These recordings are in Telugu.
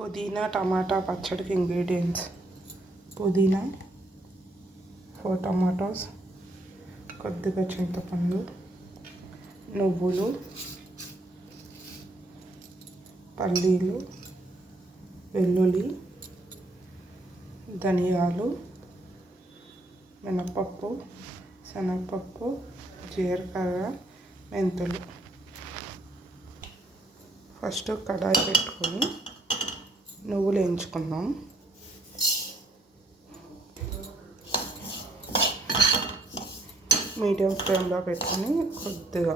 పుదీనా టమాటా పచ్చడికి ఇంగ్రీడియంట్స్: పుదీనా, 4 టమాటోస్, కొద్దిగా చింతపండు, నువ్వులు, పల్లీలు, వెల్లుల్లి, ధనియాలు, మినపప్పు, శనగపప్పు, జీలకర్ర, మెంతులు. ఫస్ట్ కడాయి పెట్టుకొని నువ్వులు వేయించుకుందాం. మీడియం ఫ్లేమ్లో పెట్టుకొని కొద్దిగా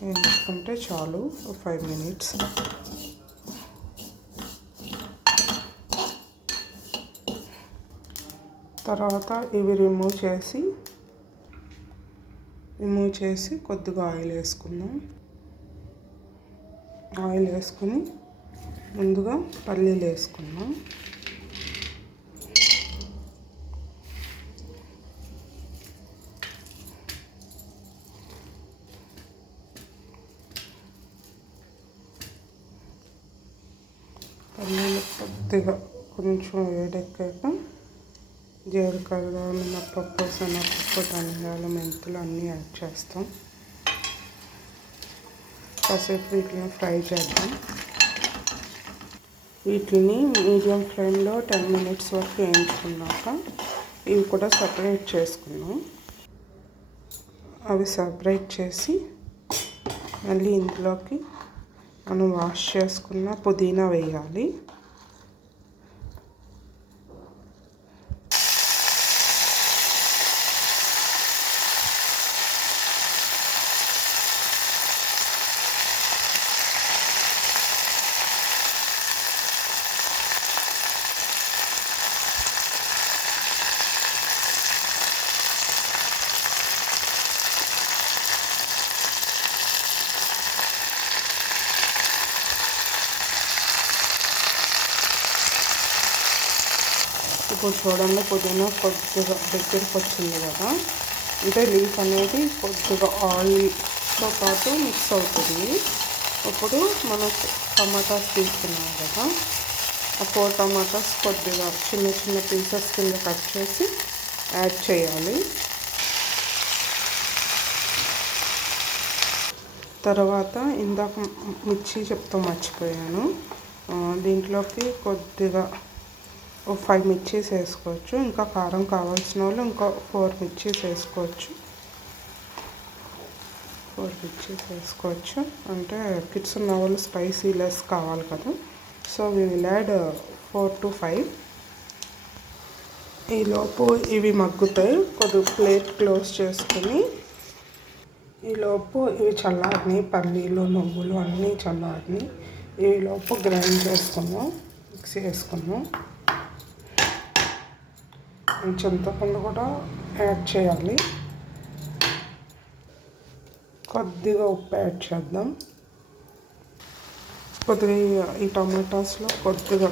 వేయించుకుంటే చాలు, 5 మినిట్స్. తర్వాత ఇవి రిమూవ్ చేసి కొద్దిగా ఆయిల్ వేసుకుందాం. ఆయిల్ వేసుకొని ముందుగా పల్లీలు వేసుకుందాం. పల్లీలు కొద్దిగా కొంచెం వేడెక్కాక జీలకర్ర, మినపప్పు, శనగపప్పు, ధనియాలు, మెంతులు అన్నీ యాడ్ చేస్తాం. కాసేపు వీటిని ఫ్రై చేద్దాం. వీటిని మీడియం ఫ్లేమ్లో 10 మినిట్స్ వరకు వేయించుకున్నాక ఇవి కూడా సపరేట్ చేసుకున్నాం. అవి సపరేట్ చేసి మళ్ళీ ఇందులోకి మనం వాష్ చేసుకున్న పుదీనా వేయాలి. ఇప్పుడు చూడండి, పుదీనా కొద్దిగా దగ్గరికి వచ్చింది కదా, అంటే లీఫ్ అనేది కొద్దిగా ఆయిల్తో పాటు మిక్స్ అవుతుంది. ఇప్పుడు మనం టమాటాస్ తీసుకున్నాం కదా, ఆ 4 టమాటాస్ కొద్దిగా చిన్న చిన్న పీసెస్ కింద కట్ చేసి యాడ్ చేయాలి. తర్వాత ఇందాక మిర్చి చెప్తూ మర్చిపోయాను, దీంట్లోకి కొద్దిగా 5 మిర్చీస్ వేసుకోవచ్చు. ఇంకా కారం కావాల్సిన వాళ్ళు ఇంకా 4 మిర్చీస్ వేసుకోవచ్చు. 4 మిర్చీస్ వేసుకోవచ్చు, అంటే కిడ్స్ ఉన్న వాళ్ళు స్పైసీ లెస్ కావాలి కదా. So we will add 4 to 5. ఈలోపు ఇవి మగ్గుతాయి. కొద్దిగా ప్లేట్ క్లోజ్ చేసుకుని ఈలోపు ఇవి చల్లారిని, పల్లీలు, నువ్వులు అన్నీ చల్లారిని. ఈలోపు గ్రైండ్ చేసుకుందాం, మిక్సీ వేసుకుందాం. చింతపండు కూడా యాడ్ చేయాలి. కొద్దిగా ఉప్పు యాడ్ చేద్దాం. కొద్దిగా ఈ టమాటాస్లో కొద్దిగా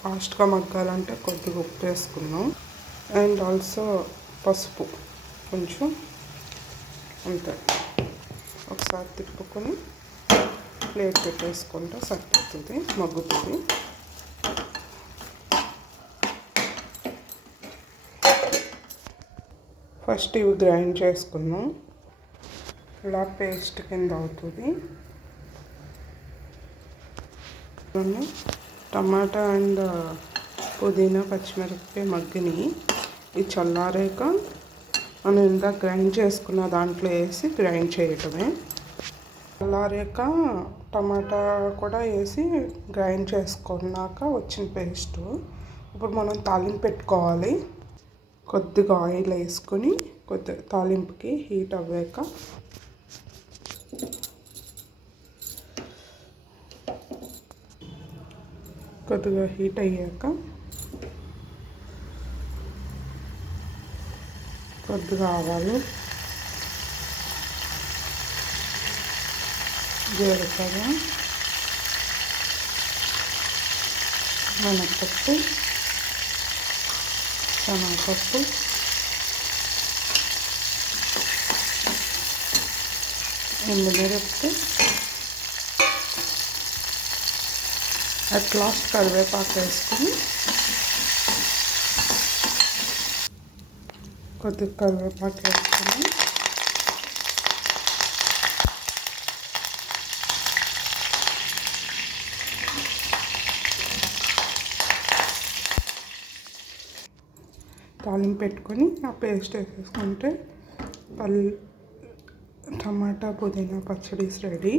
ఫాస్ట్గా మగ్గాలంటే కొద్దిగా ఉప్పు వేసుకుందాం. అండ్ ఆల్సో పసుపు కొంచెం, అంతే. ఒకసారి తిప్పుకొని ప్లేట్ పెట్టేసుకుంటే సరిపోతుంది, మగ్గుతుంది. ఫస్ట్ ఇవి గ్రైండ్ చేసుకుందాం, ఇలా పేస్ట్ కింద అవుతుంది. టమాటా అండ్ పుదీనా, పచ్చిమిరపకాయ మగ్గిని ఇది చల్లారాక మనం ఇందాక గ్రైండ్ చేసుకున్న దాంట్లో వేసి గ్రైండ్ చేయటమే. చల్లారాక టమాటా కూడా వేసి గ్రైండ్ చేసుకున్నాక వచ్చిన పేస్టు ఇప్పుడు మనం తాలింపు పెట్టుకోవాలి. కొద్దిగా ఆయిల్ వేసుకొని కొద్దిగా తాలింపుకి హీట్ అవ్వాక కొద్దిగా హీట్ అయ్యాక కొద్దిగా ఆవాలు, జీలకర్ర, మినపప్పు, శనగపప్పు, ఎండుమిరపకాయ, అట్ లాస్ట్ కరివేపాకు వేసుకొని కొద్దిగా కరివేపాకు వేసుకొని తాలింపు పెట్టుకొని ఆ పేస్ట్ వేసేసుకుంటే టమాటా పుదీనా పచ్చడి రెడీ.